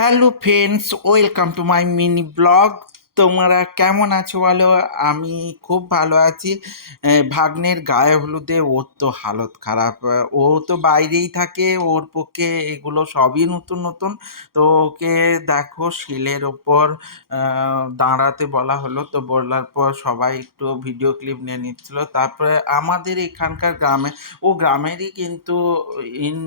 hello friends welcome to my mini blog তোমরা কেমন আছো বলো? আমি খুব ভালো আছি। ভাগ্নের গায়ে হলুদে ওর তো হালত খারাপ। ও তো বাইরেই থাকে, ওর পক্ষে এগুলো সবই নতুন নতুন। তো ওকে দেখো শিলের ওপর দাঁড়াতে বলা হলো। তো বলার পর সবাই একটু ভিডিও ক্লিপ নিয়ে নিচ্ছিল। তারপরে আমাদের এখানকার গ্রামে, ও গ্রামেরই কিন্তু ইন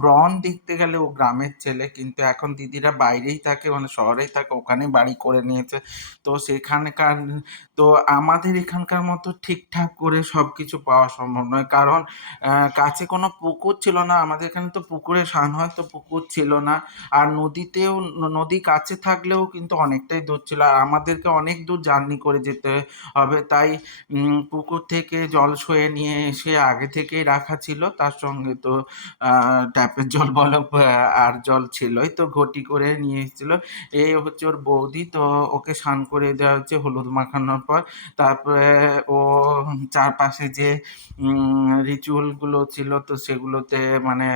ব্রন দেখতে গেলে ও গ্রামের ছেলে। কিন্তু এখন দিদিরা বাইরেই থাকে মানে শহরেই থাকে ওখানে বাড়ি করে নিয়েছে। তো সেখানকার, তো আমাদের এখানকার মতো ঠিকঠাক করে সব কিছু পাওয়া সম্ভব নয়। কারণ কাছে কোনো পুকুর ছিল না, আমাদের এখানে তো পুকুরে স্নান হয় তো পুকুর ছিল না। আর নদীতেও, নদী কাছে থাকলেও কিন্তু অনেকটাই দূর ছিল। আর আমাদেরকে অনেক দূর জার্নি করে যেতে হবে। তাই পুকুর থেকে জল সয়ে নিয়ে এসে আগে থেকেই রাখা ছিল। তার সঙ্গে তো ট্যাপের জল বলো আর জল ছিলই। তো ঘটি করে নিয়ে এসেছিল। এই হচ্ছে ওর বৌদি। তো ওকে স্নান করে দেওয়া হচ্ছে, হলুদ মাখানোর পর। তারপরে ও চারপাশে যে রিচুয়ালগুলো ছিল, তো সেগুলোতে মানে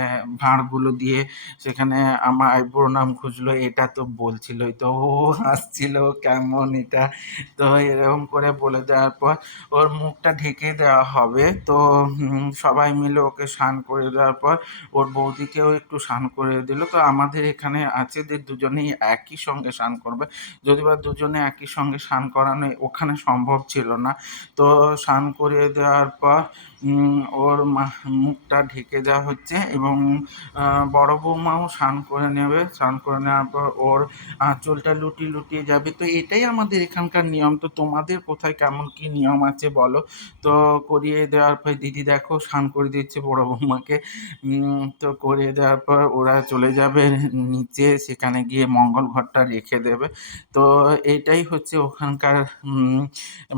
ভাঁড়গুলো দিয়ে সেখানে আমার আইব্রো নাম খুঁজলো, এটা তো বলছিলই তো, ও হাসছিল কেমন এটা? তো এরকম করে বলে দেওয়ার পর ওর মুখটা ঢেকে দেওয়া হবে। তো সবাই মিলে ওকে স্নান করে দেওয়ার পর ওর বৌদিকেও একটু স্নান করে দিল। তো আমাদের এখানে আছে যে দুজনেই একই সঙ্গে স্নান করবে। যদি বা দুজনে একই সঙ্গে স্নান করানো ওখানে সম্ভব ছিল না। তো স্নান করিয়ে দেওয়ার পর ওর মুখটা ঢেকে দেওয়া হচ্ছে এবং বড় বৌমাও স্নান করে নেবে। স্নান করে নেওয়ার পর ওর আঁচলটা লুটিয়ে লুটিয়ে যাবে। তো এটাই আমাদের এখানকার নিয়ম। তো তোমাদের কোথায় কেমন কি নিয়ম আছে বলো? তো করিয়ে দেওয়ার পর, দিদি দেখো, স্নান করে দিচ্ছে বড় বৌমাকে। তো করিয়ে দেওয়ার পর ওরা চলে যাবে নিচে। সেখানে গিয়ে মঙ্গল ঘরটা রেখে দেবে। তো এটাই হচ্ছে ওখানকার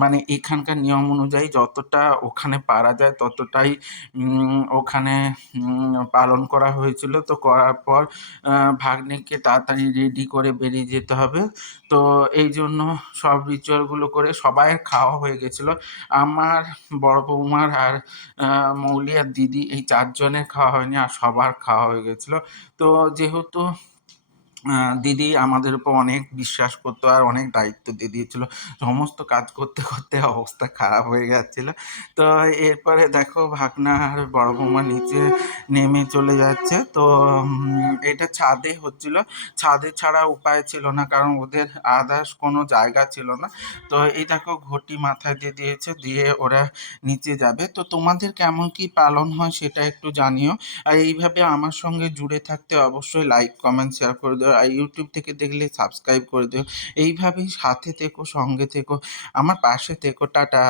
মানে এখানকার নিয়ম অনুযায়ী যতটা ওখানে পারা যায় ততটাই ওখানে পালন করা হয়েছিল। তো করার পর ভাগ্নেকে তাড়াতাড়ি রেডি করে বেরিয়ে যেতে হবে। তো এই জন্য সব রিচুয়ালগুলো করে সবাই খাওয়া হয়ে গেছিল। আমার বড় বৌমার আর মৌলি আর দিদি এই চারজনের খাওয়া হয়নি আর সবার খাওয়া হয়ে গেছিল। তো যেহেতু দিদি আমাদের উপর অনেক বিশ্বাস করতো আর অনেক দায়িত্ব দিয়ে দিয়েছিল। সমস্ত কাজ করতে করতে অবস্থা খারাপ হয়ে যাচ্ছিল। তো এরপরে দেখো ভাগনা আর বড় বৌমা নিচে নেমে চলে যাচ্ছে। তো এটা ছাদে হচ্ছিল। ছাদে ছাড়া উপায় ছিল না, কারণ ওদের আদার্স কোনো জায়গা ছিল না। তো, এই দেখো ঘটি মাথায় দিয়ে দিয়েছে, দিয়ে ওরা নিচে যাবে। তো, তোমাদের কেমন কি পালন হয় সেটা একটু জানিও। আর এইভাবে আমার সঙ্গে জুড়ে থাকতে অবশ্যই লাইক কমেন্ট শেয়ার করে দিও। আর ইউটিউব থেকে দেখলে সাবস্ক্রাইব করে দিও। এইভাবেই সাথে থেকো, সঙ্গে থেকো। আমার পাশে থেকো। টাটা।